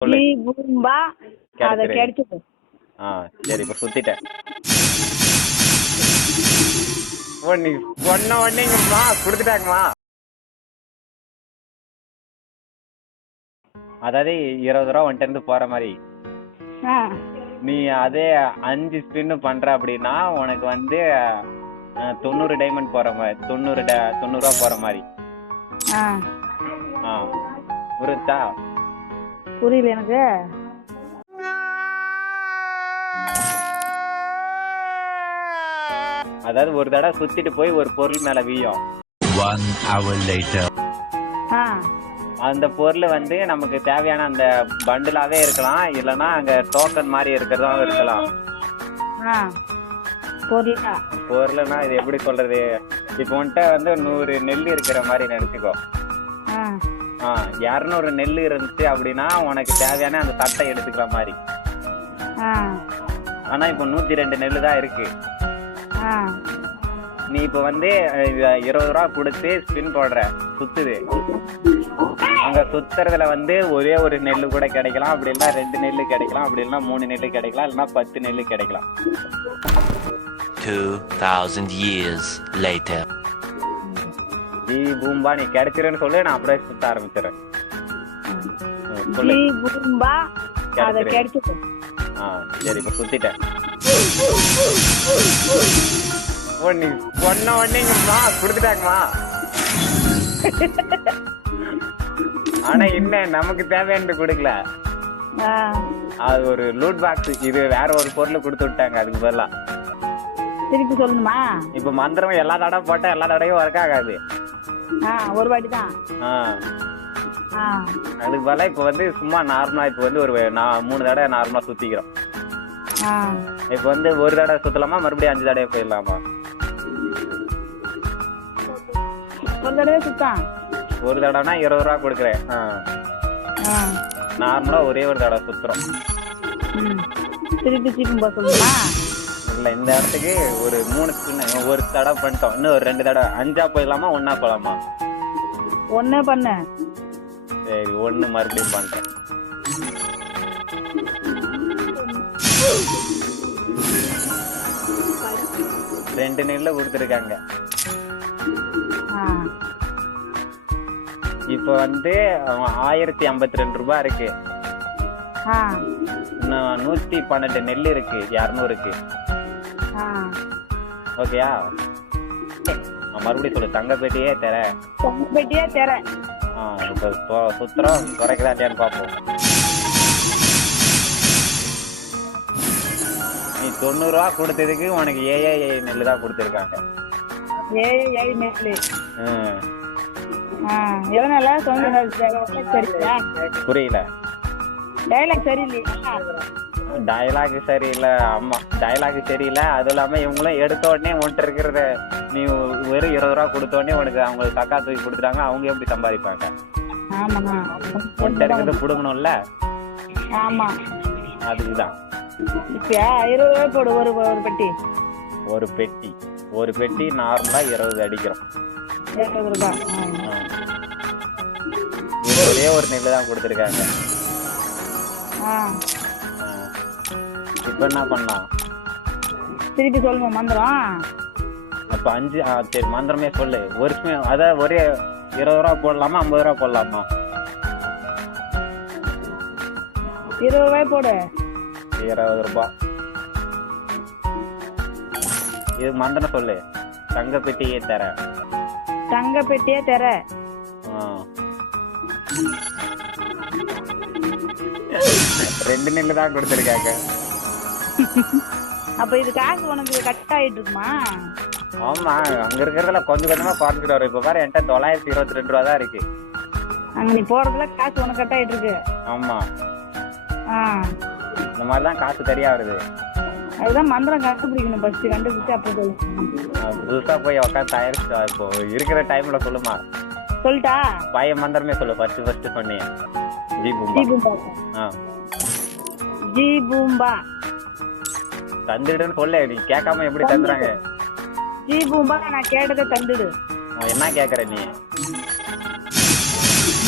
சொல்லு. ஜி பூம்பா அத கிடைச்சிரு. கிடைச்சது. சரி இப்ப சுத்திட்டேன். ஓ நீ சொன்ன உடனேங்கம்மா கொடுத்துட்டாங்கம்மா. அதாவது 20 ரூபா உன்கிட்ட இருந்து போற மாதிரி. ஆ நீ அதே 5 ஸ்பின் பண்ற அப்படின்னா உனக்கு வந்து 90 டைமண்ட் போற மாதிரி 90 ரூபா போற மாதிரி. ஆ புரியுதா? புரியல எனக்கு. அதாவது ஒரு தடவை சுத்திட்டு போய் ஒரு பொருள் மேல வீயும். 1 hour later. ஆ அந்த பொருள் வந்து நமக்கு தேவையான அந்த பண்டிலாவே இருக்கலாம், இல்லைன்னா அங்க டோக்கன் மாதிரி இருக்கிறதும் இருக்கலாம். ஆ பொருளா? பொருள்னா இது எப்படி சொல்றது, இப்போ உன்கிட்ட வந்து 100 நெல் இருக்கிற மாதிரி நினைச்சுக்கோ. ஆ 200 நெல் இருந்துச்சு அப்படின்னா உனக்கு தேவையான அந்த சட்டை எடுத்துக்கிற மாதிரி. ஆ ஆனா இப்போ 102 நெல் தான் இருக்கு. ஆ நீ இப்போ வந்து 20 ரூபா கொடுத்து ஸ்பின் போடுற, சுத்துது. அங்க சுத்துறதுல வந்து ஒரே ஒரு நெல்லு கூட கிடைக்கலாம், அப்படி இல்லைன்னா 2 நெல்லு கிடைக்கலாம், அப்படி இல்லைன்னா 3 நெல்லு கிடைக்கலாம், இல்லைன்னா 10 நெல்லு கிடைக்கலாம். 2000 years later. ஜி பூம்பா நீ கிடைச்சிருன்னு சொல்லு, நான் அப்படியே சுத்த ஆரம்பிச்சிடறேன். ஜி பூம்பா அத கிடைச்சது. சரி இப்ப சுத்திட்டேன். ஓ நீ சொன்ன உடனேங்கம்மா கொடுத்துட்டாங்கம்மா. ஆனா என்ன நமக்கு தேவையானது கொடுக்கல. அது ஒரு லூட் பாக்ஸ், இது வேற ஒரு பொருள் கொடுத்து விட்டாங்க அதுக்கு பதிலா. திருப்பி சொல்லணுமா? இப்ப மந்திரம் எல்லா தடவை போட்டா எல்லா தடவையும் ஒர்க் ஆகாது. ஒரு வாட்டி தான். அதுக்கு பதிலா இப்ப வந்து சும்மா நார்மலா இப்ப வந்து ஒரு 3 தடவை நார்மலா சுத்திக்கிறோம். இப்ப வந்து ஒரு தடவை சுத்தலாமா, மறுபடியும் 5 தடவை போயிடலாமா? ஒரு தடவை சுத்தான். ஒரு தடவைனா 20 ரூபா கொடுக்குறேன். நார்மலா ஒரே ஒரு தடவை சுத்துறோம். திருப்பி சீப்பா சொல்லணுமா? இல்ல இந்த இடத்துக்கு ஒரு 3 ஸ்பின் ஒரு தடவை பண்ணிட்டோம், இன்னும் ஒரு 2 தடவை. 5ஆ போயிடலாமா 1ஆ போலாமா? 1 பண்ண. சரி 1 மறுபடியும் பண்றேன். ரெண்டு நெல்ல கொடுத்துருக்காங்க. இப்ப வந்து 1052 ரூபாய் இருக்கு. இன்னும் 112 நெல் இருக்கு 200க்கு. ஓகேயா? மறுபடியும் சொல்லு. தங்க பெட்டியே தர. தங்க பெட்டியே தர. இப்ப சுத்திரம் குறைக்குதா இல்லையான்னு பாப்போம். நீ 90 ரூபா கொடுத்ததுக்கு உனக்கு ஏஏ நெல் தான் கொடுத்துருக்காங்க. ஏஏ நெல். எதனால? புரியல. டயலாக் சரியில்லையா? டயலாக் சரியில்லை. ஆமா டயலாக் சரியில்லை. அது இல்லாம இவங்களும் எடுத்த உடனே உன்கிட்ட இருக்கிறத நீ வெறும் 20 ரூபா கொடுத்த உடனே உனக்கு அவங்களுக்கு தக்கா தூக்கி கொடுத்துட்டாங்க. அவங்க எப்படி சம்பாதிப்பாங்க? உன்கிட்ட இருக்கிறத புடுங்கணும்ல. ஆமா அதுக்குதான். இப்ப 20 ரூபாய் போடு. ஒரு பெட்டி. ஒரு பெட்டி நார்மலா 20 அடிக்கிறோம். 20 ரூபாய். ஒரே ஒரு நெல் தான் கொடுத்துருக்காங்க. இப்ப என்ன பண்ணலாம்? திருப்பி சொல்லுங்க மந்திரம். அப்ப 5 சரி மந்திரமே சொல்லு. ஒரு அதான் ஒரே 20 ரூபா போடலாமா 50 ரூபா போடலாமா? 20 ரூபாய் போடு. 20 ரூபாய். இது மந்திரம் சொல்லு. தங்க பெட்டியே தர. தங்க பெட்டியே தர. 2 நெல்லு தான் கொடுத்துருக்காங்க. அப்ப இது காசு உனக்கு கட் ஆயிட்டு இருக்குமா? ஆமா அங்க இருக்கிறதுல கொஞ்சம் கொஞ்சமா குறைஞ்சிட்டு வரும். இப்ப பாரு என்கிட்ட 922 ரூபா தான் இருக்கு. அங்க நீ போறதுல காசு உனக்கு கட் ஆயிட்டு இருக்கு. ஆமா இந்த மாதிரிதான் காசு சரியா வருது. அதுதான் மந்திரம் கண்டுபிடிக்கணும். ஃபர்ஸ்ட் கண்டுபிடிச்சு அப்புறம் சொல்லு. புதுசா போய் உட்காந்து தயாரிச்சு இப்போ இருக்கிற டைம்ல சொல்லுமா? சொல்லிட்டா? பையன் மந்திரமே சொல்லு. ஃபர்ஸ்ட் சொன்னீங்க. ஜி பூம்பா. ஜி பூம்பா தந்துடுன்னு சொல்ல. நீ கேட்காம எப்படி தந்துறாங்க? ஜி பூம்பா நான் கேட்டதை தந்துடு. என்ன கேக்குற நீ?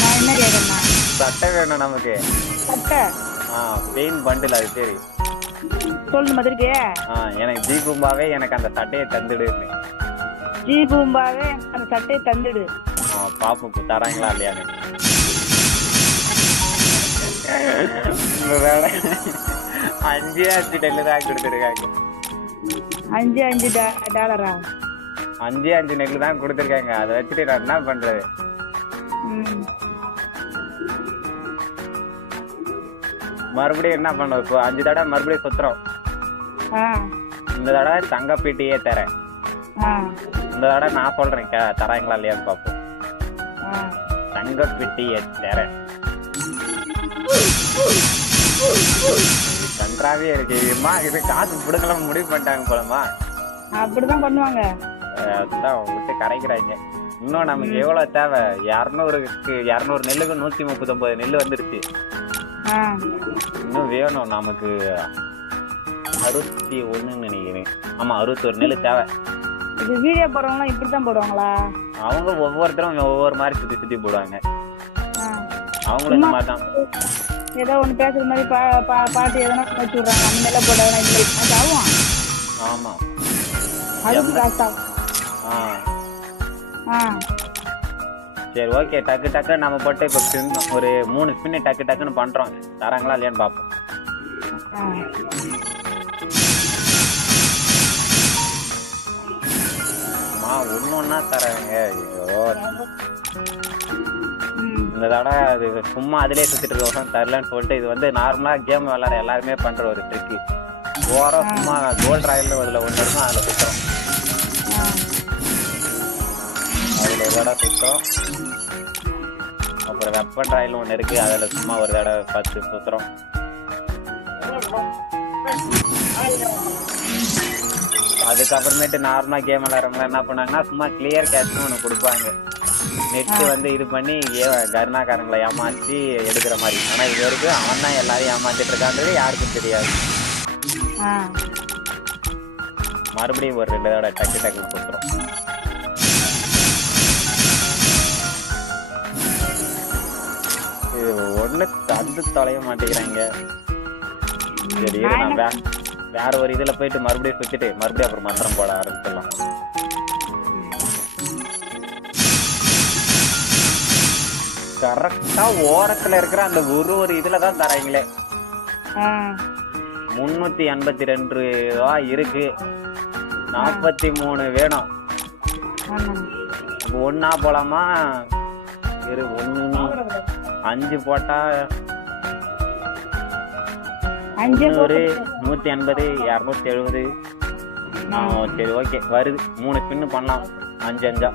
நான் என்ன கேக்குறேன்னா சட்டை வேணும் நமக்கு. சட்டை பெயின் பண்டில் அது சரி சொல்லணுமா திருப்பி? எனக்கு ஜி பூம்பாவே எனக்கு அந்த சட்டையை தந்துடுன்னு. ஜி பூம்பாவே அந்த சட்டையை தந்துடு. பாப்போம் தராங்களா இல்லையான்னு. 5 டெல்லு தான் கொடுத்துருக்காங்க. 5 டாலரா? 5 நெல்லு தான் கொடுத்துருக்காங்க. அதை வச்சுட்டு நான் என்ன பண்றது? மறுபடியும் என்ன பண்ணுவோம்? இப்போ 5 தடவை மறுபடியும் சுத்துறோம். இந்த தடவை தங்கப்பீட்டியே தரேன். இந்த தடவை நான் சொல்றேன் தராங்களா இல்லையான்னு பார்ப்போம். தங்கப்பீட்டியே தரேன். கன்றாவே இருக்கு. இது காசு புடுங்கலாம் முடிவு பண்ணிட்டாங்க போலமா. அப்படிதான் பண்ணுவாங்க. அதான் விட்டு கரைக்கிறாங்க. இன்னும் நமக்கு எவ்வளவு தேவை? 200 நெல்லுக்கு 139 நெல்லு வந்துருச்சு. இன்னும் வேணும் நமக்கு 61 நினைக்கிறேன். ஆமா 61 நெல்லு தேவை. இது வீடியோ போடுறவங்க இப்படித்தான் போடுவாங்களா? அவங்க ஒவ்வொருத்தரும் ஒவ்வொரு மாதிரி சுத்தி போடுவாங்க. அவங்களும் இந்த மாதிரி தான் ஏதோ ஒண்ணு பேசுற மாதிரி பாட்டு எதனா வச்சு விடுறாங்க. அந்த மேல போடுறாங்க. ஆகும். ஆமா அதுக்கு காசு ஆகும். சரி ஓகே. டக்கு நம்ம போட்டு இப்போ ஒரு 3 ஸ்பின்னு டக்குன்னு பண்றோம். தராங்களா இல்லையான்னு பார்ப்போம். ஒன்னொன்னா தராங்க. ஐயோ இந்த தடவை அது சும்மா அதிலே சுத்திட்டு இருக்கோம் தரலன்னு சொல்லிட்டு. இது வந்து நார்மலா கேம் விளையாட எல்லாருமே பண்ற ஒரு ட்ரிக்கு. ஓரம் சும்மா கோல்ட் ராயல் அதுல ஒண்ணு இருக்கும். அதுல சுத்தம். அதுல ஒரு தடவை சுத்தம். அப்புறம் வெப்பன் ராயல் ஒண்ணு இருக்கு. அதுல சும்மா ஒரு தடவை 10 சுத்துறோம். அதுக்கப்புறமேட்டு நார்மலா கேம் விளையாடுறவங்க என்ன பண்ணாங்கன்னா சும்மா கிளியர் கேஷ்னு ஒண்ணு கொடுப்பாங்க. நெட்டு வந்து இது பண்ணி கருணாக்காரங்களை ஏமாற்றி எடுக்கிற மாதிரி. ஆனா இது வரைக்கும் அவன் தான் எல்லாரையும் ஏமாத்திட்டு இருக்கான்றது யாருக்கும் தெரியாது. மறுபடியும் ஒரு 2 தடவை டக்கு கொடுத்துரும். இது ஒண்ணு தந்து தொலைய மாட்டேங்கிறாங்க. சரி நான் வேற ஒரு இதுல போயிட்டு மறுபடியும் சுத்திட்டு மறுபடியும் அப்புறம் மந்திரம் போட ஆரம்பிச்சிடலாம். கரெக்டா ஓரத்துல இருக்கிற அந்த ஒரு இதுலதான் தராங்களே. 382 ரூபா இருக்கு. 43 வேணும். ஒன்னா போலாமா? 5 போட்டா 100, 180, 270. சரி ஓகே வருது. 3 ஸ்பின்னு பண்ணலாம். 5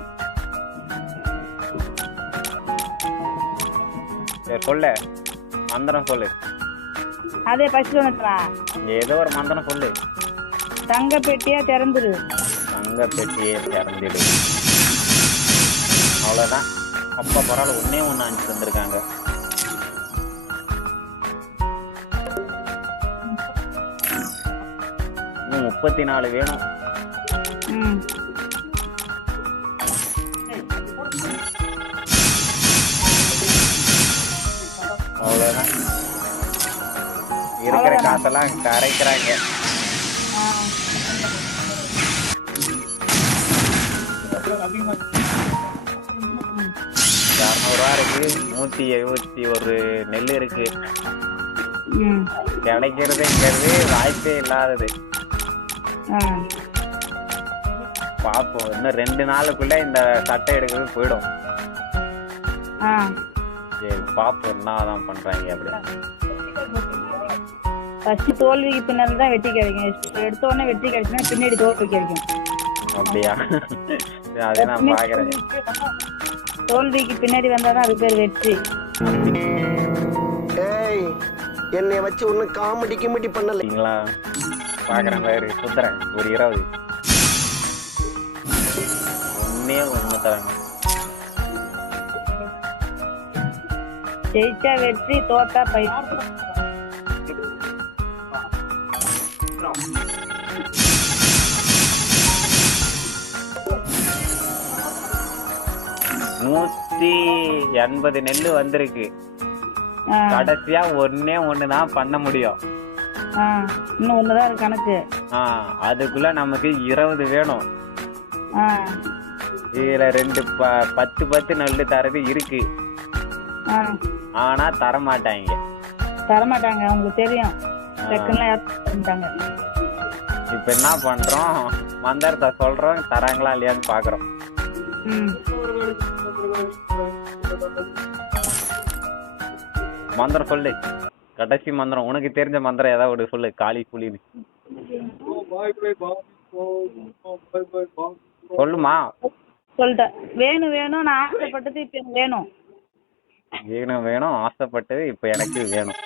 சரி சொல்லு. மந்திரம் சொல்லு. அதே பசி வந்துட்டா. ஏதோ ஒரு மந்திரம் சொல்லு. தங்க பெட்டியே திறந்துடு. தங்க பெட்டியே திறந்துடு. அவ்வளவுதான். அப்பா பரவாயில்ல. ஒன்னே 5 தந்திருக்காங்க. இன்னும் 34 வேணும். அவ்வளவுதான். இருக்கிற காசெல்லாம் கரைக்கிறாங்க. ரூபா இருக்கு. 171 நெல் இருக்கு. கிடைக்கிறதுங்கிறது வாய்ப்பே இல்லாதது. பாப்போம். இன்னும் 2 நாளுக்குள்ள இந்த சட்டை எடுக்கிறது போயிடும். சரி பாப்போம் என்னதான் பண்றாங்க. அப்படி ஃபர்ஸ்ட் தோல்விக்கு பின்னாடி தான் வெற்றி கிடைக்கும். எடுத்த உடனே வெற்றி கிடைச்சுன்னா பின்னாடி தோல்வி கிடைக்கும். அப்படியா? அதை நான் பாக்குறேன். தோல்விக்கு பின்னாடி வந்தாதான் அது பேர் வெற்றி. என்னை வச்சு ஒன்னும் காமெடி பண்ணலீங்களா? பாக்குறேன் வேறு சுத்துறேன். ஒரு 20 ஒண்ணு தராங்க. ஜெயிச்சா வெற்றி, தோத்தா பயிற்சி. நூத்தி 80 நெல்லு வந்திருக்கு. கடைசியா ஒண்ணே ஒண்ணுதான் பண்ண முடியும். இன்னும் ஒண்ணுதான் இருக்கு கணக்கு. அதுக்குள்ள நமக்கு 20 வேணும். இதுல 2 10 நெல்லு தரது இருக்கு. ஆனா தரமாட்டாங்க. உங்களுக்கு தெரியும். இப்ப என்ன பண்றோம், மந்திரத்தை சொல்றோம், தராங்களா இல்லையான்னு பாக்குறோம். மந்திரம் சொல்லு, கடைசி மந்திரம். உனக்கு தெரிஞ்ச மந்திரம் ஏதாவது சொல்லு. காளி புலின்னு சொல்லுமா. சொல்லிட்டேன். வேணும் நான் ஆசைப்பட்டது இப்ப வேணும். வேணும் ஆசைப்பட்டது இப்ப எனக்கு வேணும்.